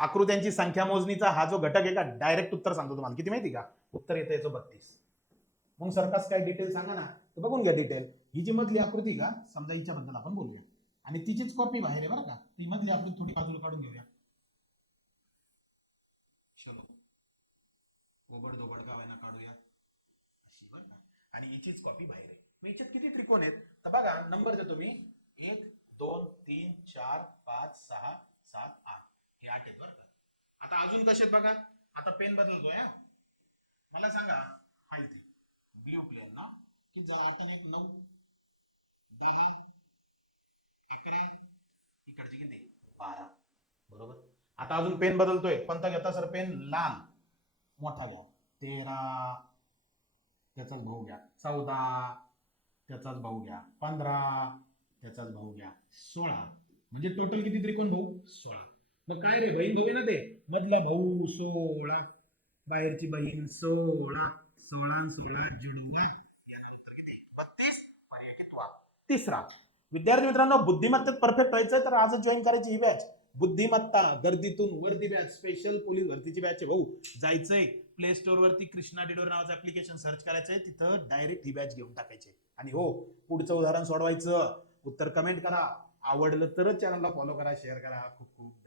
आकृत्यांची संख्या मोजणीचा हा जो घटक आहे का, डायरेक्ट उत्तर सांगतो तुम्हाला. किती माहिती का? उत्तर येतं याचं 32. मग सरकस काय डिटेल सांगा ना, तर बघून घ्या डिटेल. ही जी मधली आकृती का, समजा हिच्याबद्दल आपण बोलूया आणि तिचीच कॉपी बाहेर आहे बरं का, ती मधली आकृती थोडी बाजूला काढून घेऊया. चलो ओबड दोबड का व्हायना काढूया अशी बरं का, आणि हिचीच कॉपी बाहेर आहे. मग हिच्यात किती त्रिकोण आहेत तर बघा, नंबर देतो मी. 1 2 3 4 5 6 7 8, हे 8 आहेत बरं का. आता अजून कसे आहेत बघा. आता पेन बदलतोय हा. मला सांगा, हा इथे ब्ल्यू प्लेन ना, किती झाला? 8 आणि 1 9 10 11, इकडचे किती 12, बरोबर. आता अजून पेन बदलतोय. कोणता घेता सर? पेन लाल मोठा घ्या. 13, त्याचाच भाऊ घ्या. 14, त्याचाच भाऊ घ्या. 15, त्याचाच भाऊ घ्या. 16, म्हणजे टोटल किती त्रिकोण भाऊ? 16. मग काय रे, बहीण भाऊ आहे ना ते, मधला भाऊ 16, बाहेरची बहीण 16, 16 16 जुडवा, यानंतर किती 32, पर्याय कितवा? तिसरा. विद्यार्थी मित्रांनो, बुद्धिमत्तेत परफेक्ट व्हायचं तर आजच जॉईन करायची ही बॅच. बुद्धिमत्ता गर्दीतून वर्दी बॅच, स्पेशल पोलीस भरतीची बॅच आहे भाऊ. जायचंय प्ले स्टोर वरती कृष्णा डिडोर नावाचं ऍप्लिकेशन सर्च करायचंय, तिथं डायरेक्ट ही बॅच घेऊन टाकायचे. आणि हो, पुढचं उदाहरण सोडवायचं, उत्तर कमेंट करा, आवडलं तरच चॅनलला फॉलो करा, शेअर करा. खूप खूप